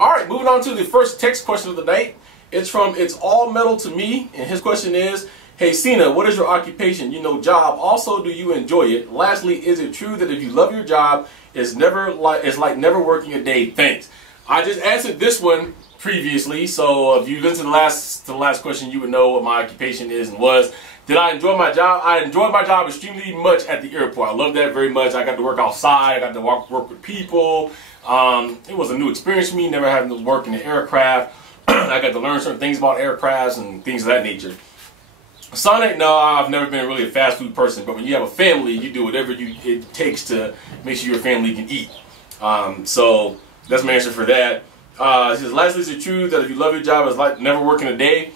All right, moving on to the first text question of the night. It's from ItsAllMetalToMe, and his question is, hey Cena, what is your occupation? You know, job. Also, do you enjoy it? Lastly, is it true that if you love your job, it's like never working a day? Thanks. I just answered this one previously, so if you listened to the last question, you would know what my occupation is and was. Did I enjoy my job? I enjoyed my job extremely much at the airport. I loved that very much. I got to work outside. I got to work with people. It was a new experience for me, never having to work in the aircraft. I got to learn certain things about aircrafts and things of that nature. Sonic, no, I've never been really a fast food person, but when you have a family, you do whatever it takes to make sure your family can eat. So that's my answer for that. It says, lastly, is it true that if you love your job, it's like never working a day?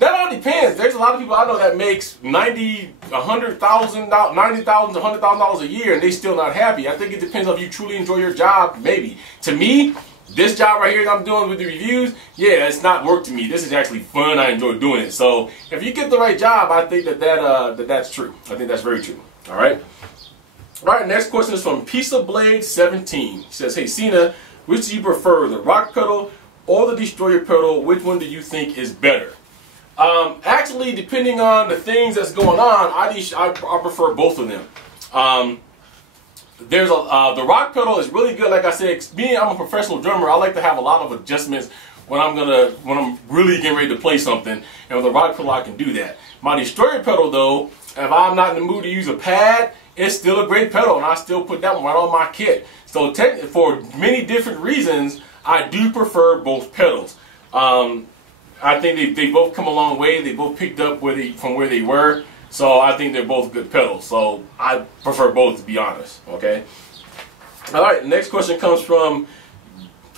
That all depends. There's a lot of people I know that makes $90,000 to $100,000 a year and they still not happy. I think it depends on if you truly enjoy your job, maybe. To me, this job right here that I'm doing with the reviews, yeah, it's not work to me. This is actually fun. I enjoy doing it. So if you get the right job, I think that's true. I think that's very true. All right. All right. Next question is from PizzaBlade17. He says, hey Cena, which do you prefer, the rock pedal or the destroyer pedal? Which one do you think is better? Actually, depending on the things that's going on, I prefer both of them. The rock pedal is really good. Like I said, being I'm a professional drummer, I like to have a lot of adjustments when I'm really getting ready to play something. And with the rock pedal, I can do that. My destroyer pedal, though, if I'm not in the mood to use a pad, it's still a great pedal, and I still put that one right on my kit. So for many different reasons, I do prefer both pedals. I think they both come a long way. They both picked up from where they were. So I think they're both good pedals. So I prefer both, to be honest. Okay. All right. Next question comes from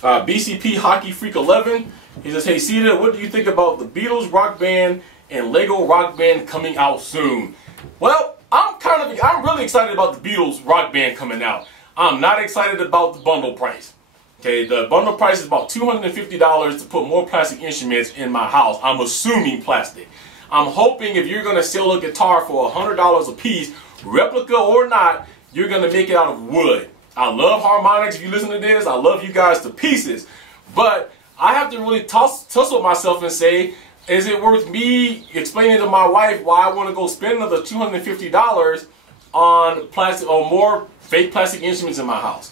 BCP Hockey Freak 11. He says, "Hey Cena, what do you think about the Beatles Rock Band and Lego Rock Band coming out soon?" Well, I'm really excited about the Beatles Rock Band coming out. I'm not excited about the bundle price. Okay, the bundle price is about $250 to put more plastic instruments in my house. I'm assuming plastic. I'm hoping if you're going to sell a guitar for $100 a piece, replica or not, you're going to make it out of wood. I love harmonics. If you listen to this, I love you guys to pieces. But I have to really tussle myself and say, is it worth me explaining to my wife why I want to go spend another $250 on plastic or more fake plastic instruments in my house?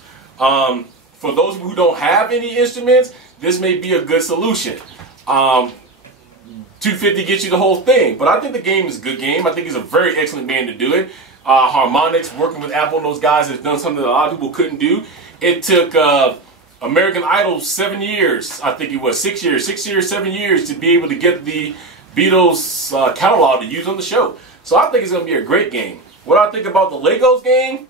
For those who don't have any instruments, this may be a good solution. $250 gets you the whole thing, but I think the game is a good game. I think it's a very excellent band to do it. Harmonix, working with Apple and those guys, has done something that a lot of people couldn't do. It took American Idol 7 years, I think it was 6 years, 7 years to be able to get the Beatles catalog to use on the show. So I think it's going to be a great game. What I think about the Legos game,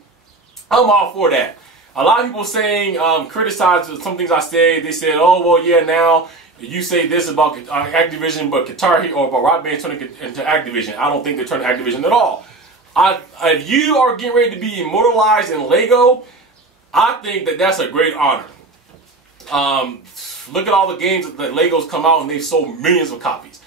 I'm all for that. A lot of people saying, criticize some things I say. They said, oh, well, yeah, now you say this about Activision, but Guitar Hero or about Rock Band turning into Activision. I don't think they're turning Activision at all. If you are getting ready to be immortalized in Lego, I think that that's a great honor. Look at all the games that Legos come out and they've sold millions of copies.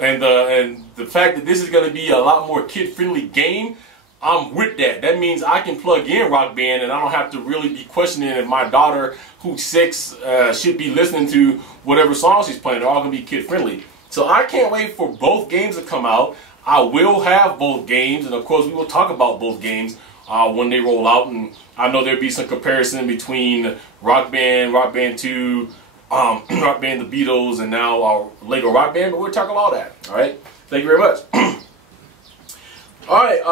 And the fact that this is going to be a lot more kid-friendly game, I'm with that. That means I can plug in Rock Band and I don't have to really be questioning if my daughter, who's 6, should be listening to whatever songs she's playing. They're all going to be kid-friendly. So I can't wait for both games to come out. I will have both games, and of course we will talk about both games when they roll out. And I know there'll be some comparison between Rock Band, Rock Band 2, Rock Band, the Beatles, and now our Lego Rock Band, but we'll talk about all that. All right? Thank you very much. All right,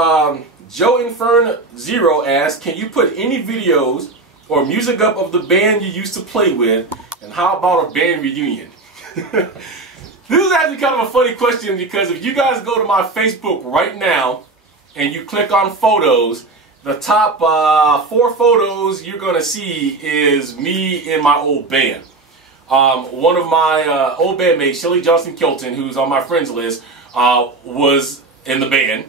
joeinfernO asks, can you put any videos or music up of the band you used to play with, and how about a band reunion? This is actually kind of a funny question, because if you guys go to my Facebook right now and you click on photos, the top 4 photos you're going to see is me in my old band. One of my old bandmates, Shelly Johnson-Kilton, who's on my friends list, was in the band.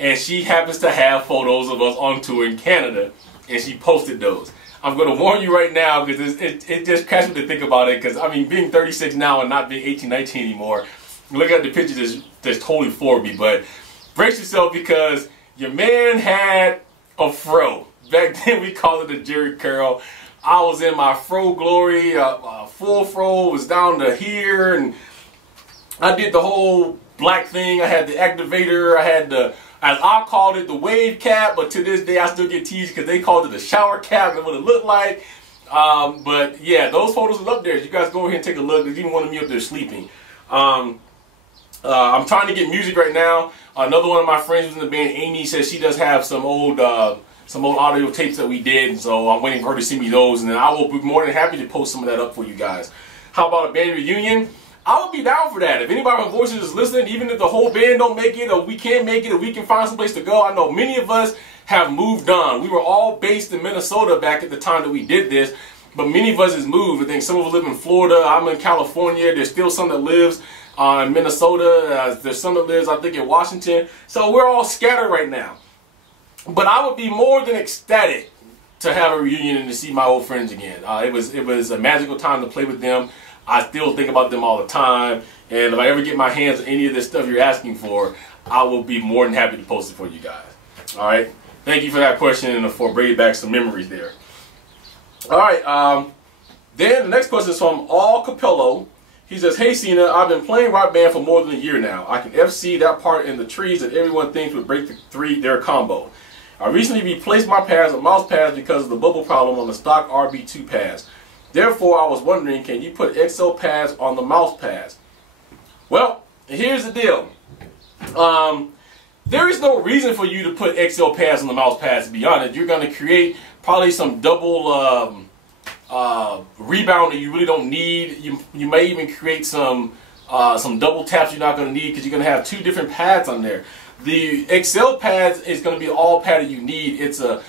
And she happens to have photos of us on tour in Canada, and she posted those. I'm going to warn you right now, because it just cracks me to think about it, because, I mean, being 36 now and not being 18, 19 anymore, looking at the pictures that's totally for me. But brace yourself, because your man had a fro. Back then, we called it a Jerry curl. I was in my fro glory, full fro, was down to here, and I did the whole black thing. I had the activator, I had the, as I called it, the wave cap, but to this day I still get teased because they called it a shower cap and what it looked like. But yeah, those photos are up there. You guys go ahead and take a look. There's even one of me up there sleeping. I'm trying to get music right now. Another one of my friends who's in the band, Amy, says she does have some old audio tapes that we did, and so I'm waiting for her to send me those, and then I will be more than happy to post some of that up for you guys. How about a band reunion? I would be down for that. If anybody from Voices is listening, even if the whole band don't make it, or we can't make it, or we can find some place to go, I know many of us have moved on. We were all based in Minnesota back at the time that we did this, but many of us has moved. I think some of us live in Florida. I'm in California. There's still some that lives in Minnesota. There's some that lives, I think, in Washington. So we're all scattered right now. But I would be more than ecstatic to have a reunion and to see my old friends again. It was a magical time to play with them. I still think about them all the time, and if I ever get my hands on any of this stuff you're asking for, I will be more than happy to post it for you guys. All right, thank you for that question and for bringing back some memories there. All right, then the next question is from allcapello. He says, "Hey Cena, I've been playing Rock Band for more than a year now. I can FC that part in the trees that everyone thinks would break their combo. I recently replaced my pads with mouse pads because of the bubble problem on the stock RB2 pads. Therefore, I was wondering, can you put Xcell pads on the mouse pads?" Well, here's the deal. There is no reason for you to put Xcell pads on the mouse pads, to be honest. You're going to create probably some double rebound that you really don't need. You may even create some double taps you're not going to need because you're going to have two different pads on there. The Xcell pads is going to be all padded you need. It's a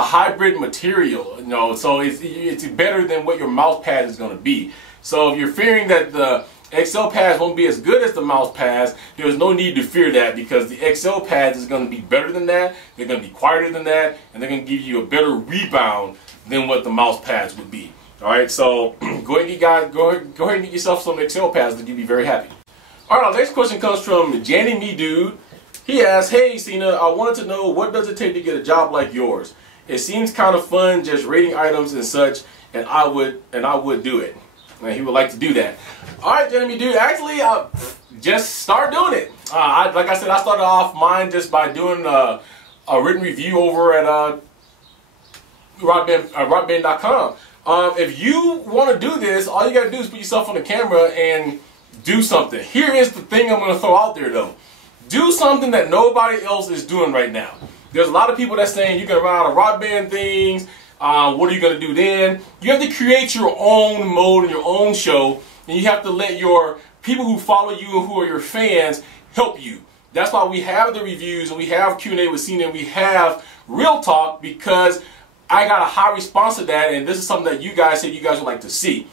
hybrid material, you know, so it's better than what your mouse pad is going to be. So if you're fearing that the Xcell pads won't be as good as the mouse pads, there's no need to fear that, because the Xcell pads is going to be better than that. They're going to be quieter than that, and they're going to give you a better rebound than what the mouse pads would be. All right, so go ahead and get yourself some Xcell pads, and you'll be very happy. All right, our next question comes from Janny Me Dude. He asks, "Hey Cena, I wanted to know, what does it take to get a job like yours? It seems kind of fun just rating items and such, and I would do it." And he would like to do that. All right, Jeremy, dude. Actually, just start doing it. Like I said, I started off mine just by doing a written review over at rockband.com. If you want to do this, all you got to do is put yourself on the camera and do something. Here is the thing I'm going to throw out there, though. Do something that nobody else is doing right now. There's a lot of people that's saying you can run out of rock band things. What are you going to do then? You have to create your own mode and your own show, and you have to let your people who follow you and who are your fans help you. That's why we have the reviews and we have Q&A with Cena and we have Real Talk, because I got a high response to that, and this is something that you guys said you guys would like to see.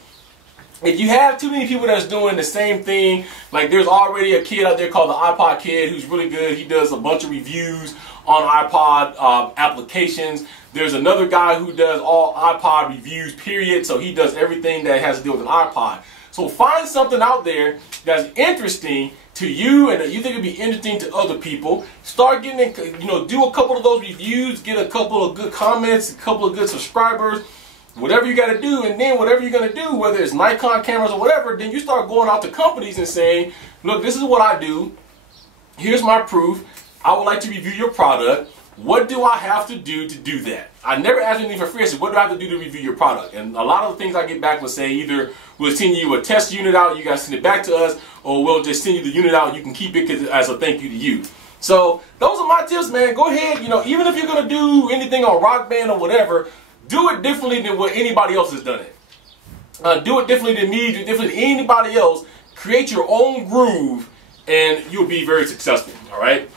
If you have too many people that's doing the same thing, like there's already a kid out there called the iPod Kid who's really good. He does a bunch of reviews on iPod applications. There's another guy who does all iPod reviews, period. So he does everything that has to do with an iPod. So find something out there that's interesting to you and that you think would be interesting to other people. Start getting, do a couple of those reviews, get a couple of good comments, a couple of good subscribers, whatever you got to do. And then whatever you're going to do, whether it's Nikon cameras or whatever, then you start going out to companies and saying, look, this is what I do. Here's my proof. I would like to review your product. What do I have to do that? I never ask anything for free. I said, what do I have to do to review your product? And a lot of the things I get back will say either we'll send you a test unit out, you guys send it back to us, or we'll just send you the unit out, you can keep it as a thank you to you. So those are my tips, man. Go ahead, even if you're going to do anything on Rock Band or whatever, do it differently than what anybody else has done it. Do it differently than me, do it differently than anybody else. Create your own groove, and you'll be very successful, all right?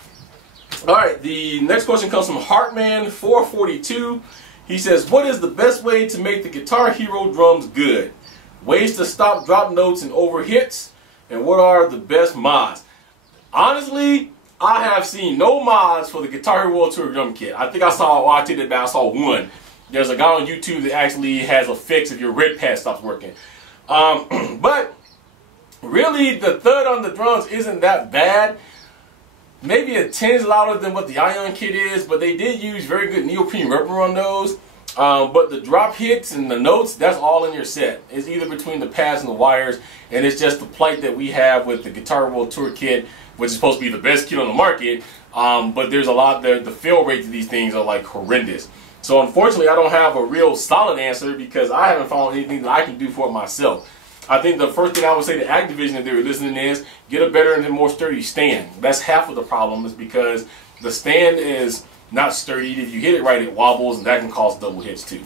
All right, the next question comes from Heartman442. He says, what is the best way to make the Guitar Hero drums good? Ways to stop drop notes and over hits? And what are the best mods? Honestly, I have seen no mods for the Guitar Hero World Tour drum kit. I think I saw one. There's a guy on YouTube that actually has a fix if your red pad stops working. But really, the thud on the drums isn't that bad. Maybe a 10 is louder than what the Ion kit is, but they did use very good neoprene rubber on those. But the drop hits and the notes, that's all in your set. It's either between the pads and the wires, and it's just the plight that we have with the Guitar World Tour kit, which is supposed to be the best kit on the market. But there's a lot there. The fail rates of these things are like horrendous. So unfortunately, I don't have a real solid answer because I haven't found anything that I can do for it myself. I think the first thing I would say to Activision if they were listening is get a better and more sturdy stand. That's half of the problem, is because the stand is not sturdy. If you hit it right, it wobbles, and that can cause double hits too.